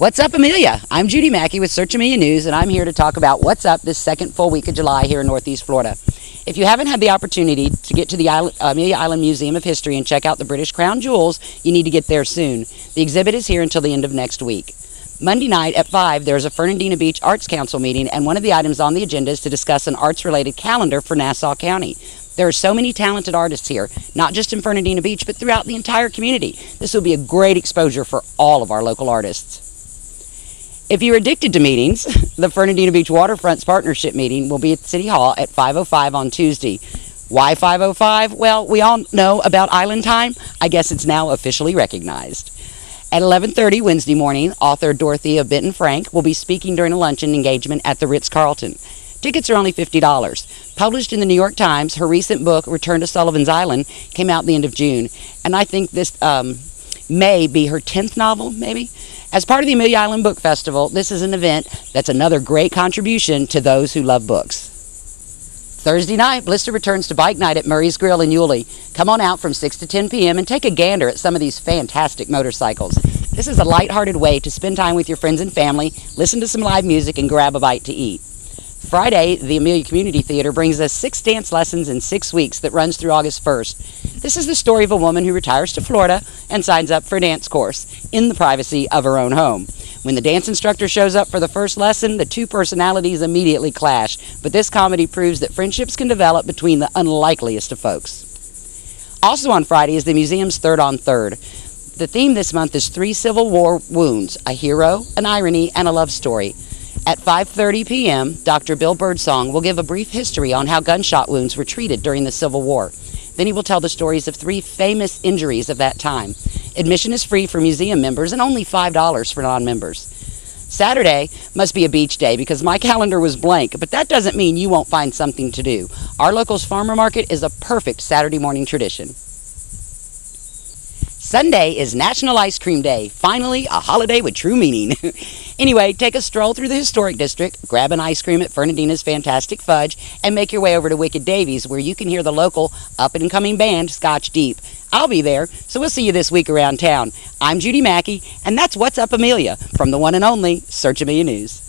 What's up, Amelia? I'm Judy Mackey with Search Amelia News, and I'm here to talk about what's up this second full week of July here in Northeast Florida. If you haven't had the opportunity to get to the Amelia Island Museum of History and check out the British Crown Jewels, you need to get there soon. The exhibit is here until the end of next week. Monday night at 5, there is a Fernandina Beach Arts Council meeting, and one of the items on the agenda is to discuss an arts-related calendar for Nassau County. There are so many talented artists here, not just in Fernandina Beach, but throughout the entire community. This will be a great exposure for all of our local artists. If you're addicted to meetings, the Fernandina Beach Waterfronts Partnership meeting will be at City Hall at 5:05 on Tuesday. Why 5:05? Well, we all know about Island Time. I guess it's now officially recognized. At 11:30 Wednesday morning, author Dorothea Benton Frank will be speaking during a luncheon engagement at the Ritz-Carlton. Tickets are only $50. Published in the New York Times, her recent book, Return to Sullivan's Island, came out at the end of June. And I think this may be her 10th novel, maybe. As part of the Amelia Island Book Festival, this is an event that's another great contribution to those who love books. Thursday night, Blister returns to Bike Night at Murray's Grill in Yulee. Come on out from 6 to 10 p.m. and take a gander at some of these fantastic motorcycles. This is a lighthearted way to spend time with your friends and family, listen to some live music, and grab a bite to eat. Friday, the Amelia Community Theater brings us 6 dance lessons in 6 weeks that runs through August 1st. This is the story of a woman who retires to Florida and signs up for a dance course in the privacy of her own home. When the dance instructor shows up for the first lesson, the two personalities immediately clash, but this comedy proves that friendships can develop between the unlikeliest of folks. Also on Friday is the museum's Third on Third. The theme this month is 3 Civil War wounds, a hero, an irony, and a love story. At 5:30 p.m., Dr. Bill Birdsong will give a brief history on how gunshot wounds were treated during the Civil War. Then he will tell the stories of 3 famous injuries of that time. Admission is free for museum members and only $5 for non-members. Saturday must be a beach day because my calendar was blank, but that doesn't mean you won't find something to do. Our local's farmer market is a perfect Saturday morning tradition. Sunday is National Ice Cream Day. Finally, a holiday with true meaning. Anyway, take a stroll through the historic district, grab an ice cream at Fernandina's Fantastic Fudge, and make your way over to Wicked Davies, where you can hear the local up-and-coming band, Scotch Deep. I'll be there, so we'll see you this week around town. I'm Judy Mackey, and that's What's Up, Amelia, from the one and only Search Amelia News.